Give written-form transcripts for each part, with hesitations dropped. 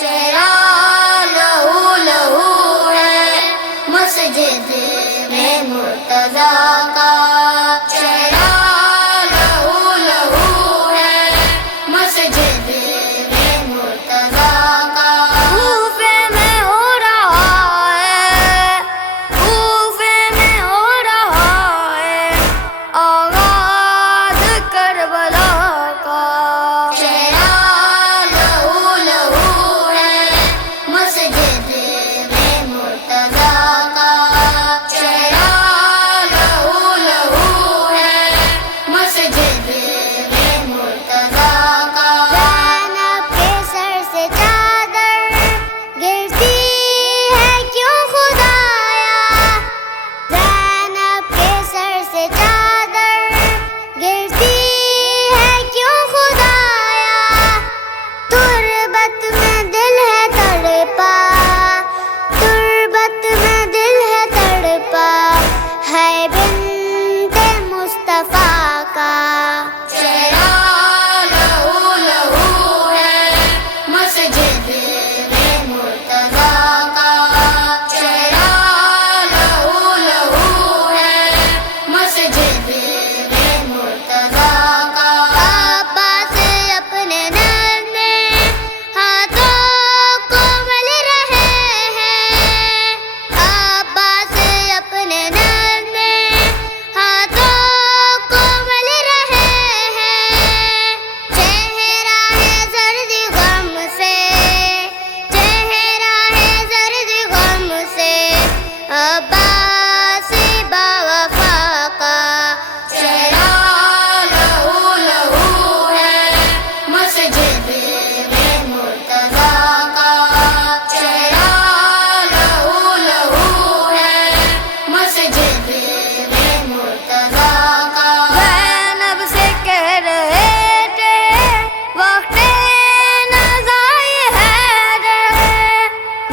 چہرہ لہو لہو ہے مسجد میں مرتضیٰ کا، چہرہ لہو لہو ہے مسجد میں مرتضیٰ کا۔ کوفے میں ہو رہا ہے، کوفے میں ہو رہا ہے آغاز کربلا کا، چہرہ لہو لہو ہے مسجد میں مرتضیٰ کا، چہرہ لہو لہو ہے مسجد میں مرتضیٰ کا۔ زینب کے سر سے چادر گرتی ہے کیوں خدایا، زینب کے سر سے چادر گرتی ہے کیوں خدایا، تربت میں دل ہے تڑپا، تربت میں دل ہے تڑپا ہے بنت مصطفیٰ کا، چہرہ لہو لہو ہے مسجد میں مرتضیٰ کا، چہرہ لہو لہو ہے مسجد میں مرتضیٰ کا۔ عباس اپنے نرم ہاتھوں کو مل رہے ہیں، عباس اپنے نرم ہاتھوں کو مل رہے ہیں، چہرہ ہے زرد غم سے، چہرہ ہے زرد غم سے عباس باوفا کا، چہرہ لہو لہو ہے مسجد میں مرتضیٰ کا، چہرہ لہو لہو ہے مسجد میں مرتضیٰ کا۔ زینب سے کہہ رہے تھے وقت نزائی حیدر،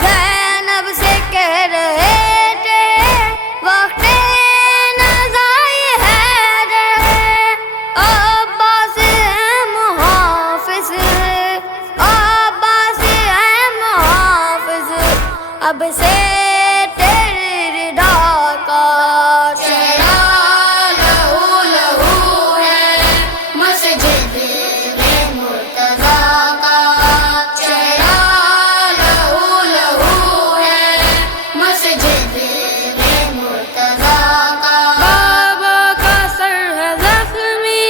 زینب سے کہہ رہے تھے وقت نزائی حیدر، عباس ہے محافظ، عباس ہے محافظ اب سے تیری رضا کا، چہرہ لہو لہو ہے مسجد میں مرتضیٰ کا، چہرہ لہو لہو ہے مسجد میں مرتضیٰ کا۔ بابا کا سر ہے زخمی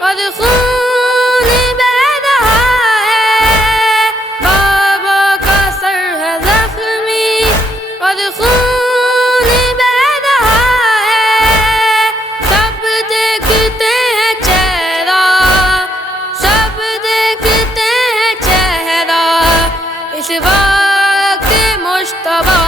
اور خون بہہ رہا ہے، بابا کا سر ہے زخمی اور خون بہہ رہا ہے، سب دیکھتے ہیں چہرہ، سب دیکھتے ہیں چہرہ اس وقت مشتبہ